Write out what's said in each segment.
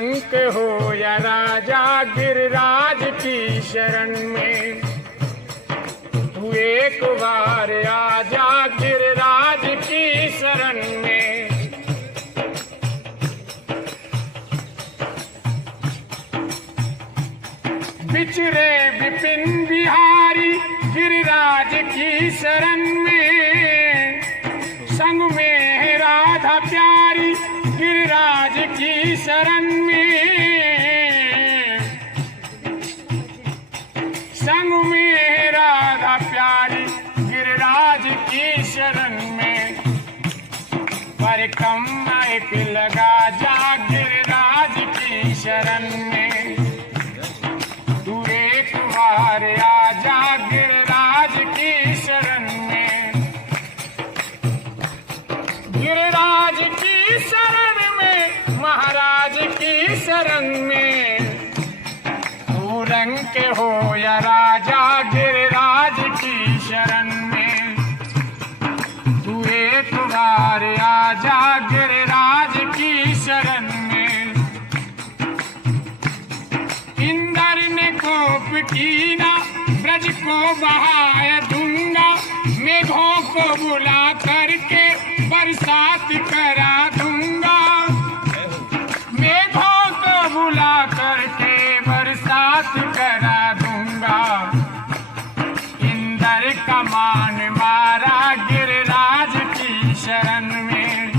रंक हो या राजा गिरिराज की शरण में, तू एक बार आजा गिरिराज की शरण में। बिचरे विपिन बिहारी गिरिराज की शरण में, संग में है राधा प्यारी गिरिराज की शरण में, संग में है राधा प्यारी गिरिराज की शरण में। परिक्रमा एक लगा जा गिरिराज की शरण में, तू एक बार आजा गिरिराज की शरण में। गिरिराज की शरण में, महाराज की शरण में, तू रंक हो या राजा गिरिराज की शरण में, तू एक बार आजा गिरिराज की शरण में। इंद्र ने कोप कीना ब्रज को बहाया दूंगा, मेघों को बुला करके बरसात करा दूंगा, मेघों को बुला करके बरसात करा दूंगा। इंद्र का मान मारा गिरिराज की शरण में,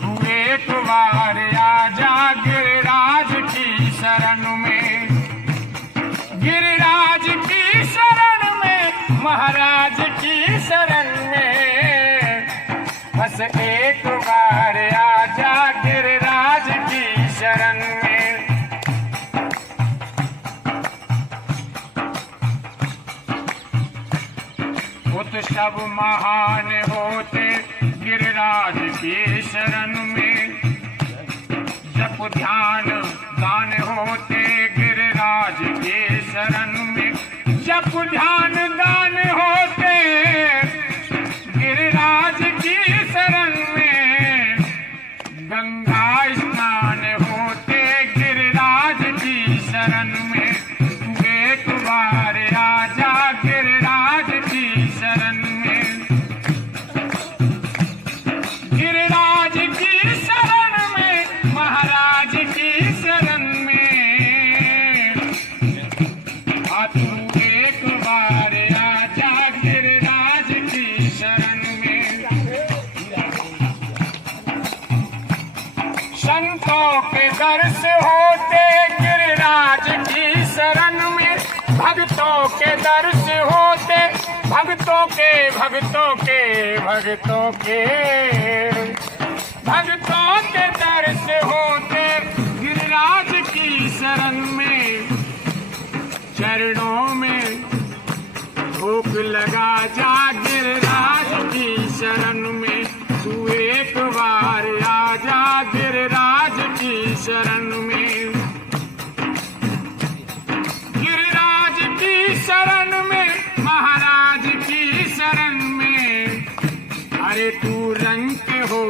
तू एक बार आजा गिरिराज की शरण में। गिरिराज की शरण में, महाराज की शरण में, बस एक बार आजा गिरिराज की शरण में। उत्सव महान होते गिरिराज की शरण में, जप ध्यान दान होते गिरिराज की शरण में, जप ध्यान दान होते गिरिराज की शरण में। गंगा स्नान होते गिरिराज की शरण में, तू एक बार आजा गिरिराज की शरण में। गिरिराज की शरण में, महाराज की शरण में, तू एक बार आजा गिरिराज की शरण में। संतों के दर्श होते गिरिराज की शरण में, भक्तों के दर्श होते, भक्तों के भक्तों के भक्तों के भक्तों के दर्श होते गिरिराज की शरण में। चरणों में भोग लगा जा गिरिराज की शरण में, तू एक बार आजा गिरिराज की शरण में। गिरिराज की शरण में, महाराज की शरण में, अरे तू रंक हो